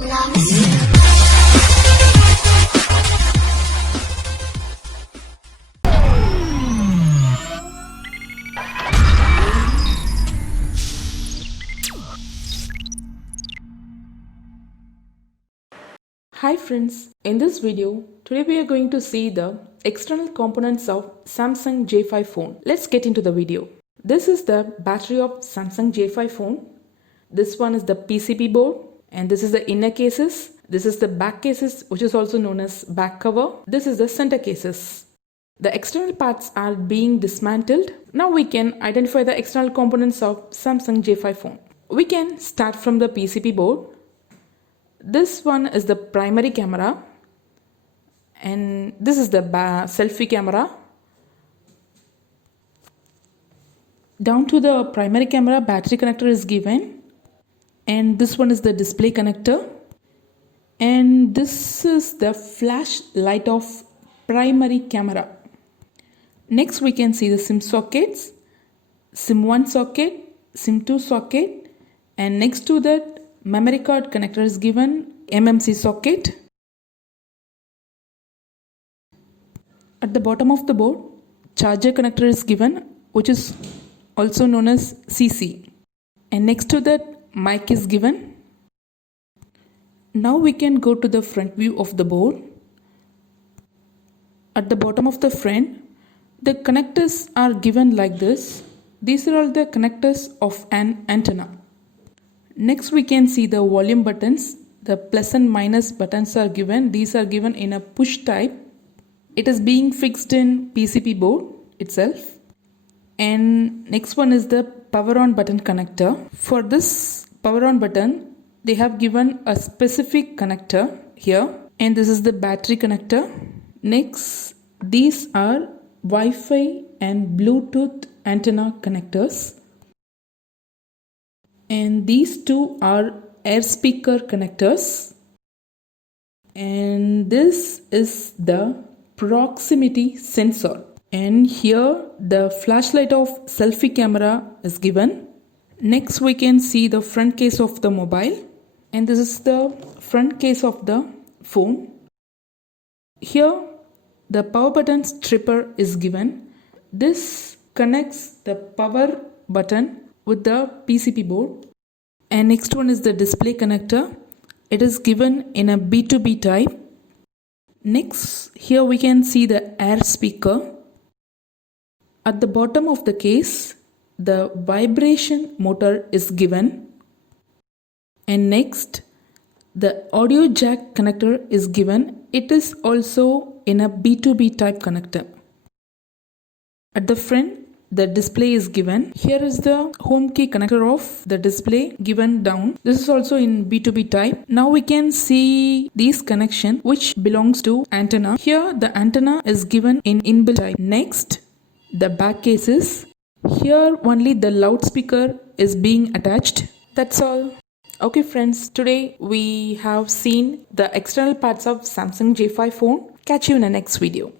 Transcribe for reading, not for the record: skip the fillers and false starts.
Hi friends, in this video, today we are going to see the external components of Samsung J5 phone. Let's get into the video. This is the battery of Samsung J5 phone. This one is the PCB board and this is the inner cases. This is the back cases, which is also known as back cover. This is the center cases. The external parts are being dismantled. Now we can identify the external components of Samsung J5 phone. We can start from the PCB board. This one is the primary camera and this is the selfie camera. Down to the primary camera, battery connector is given, and this one is the display connector, and this is the flash light of primary camera. Next we can see the SIM sockets, SIM 1 socket, SIM 2 socket, and next to that memory card connector is given, MMC socket. At the bottom of the board, charger connector is given, which is also known as CC. And next to that, mic is given. Now we can go to the front view of the board. At the bottom of the front, the connectors are given like this. These are all the connectors of an antenna. Next we can see the volume buttons. The plus and minus buttons are given. These are given in a push type. It is being fixed in PCB board itself. And next one is the power on button connector. For this power on button, they have given a specific connector here. And this is the battery connector. Next, these are Wi-Fi and Bluetooth antenna connectors. And these two are air speaker connectors, and this is the proximity sensor, and here the flashlight of selfie camera is given. Next we can see the front case of the mobile, and this is the front case of the phone. Here the power button stripper is given. This connects the power button with the PCB board. And next one is the display connector. It is given in a B2B type. Next, here we can see the air speaker. At the bottom of the case, the vibration motor is given. And next, the audio jack connector is given. It is also in a B2B type connector. At the front, the display is given. Here is the home key connector of the display given down. This is also in B2B type. Now we can see these connection which belongs to antenna. Here the antenna is given in inbuilt type. Next, the back cases. Here only the loudspeaker is being attached. That's all. Okay friends, today we have seen the external parts of Samsung J5 phone. Catch you in the next video.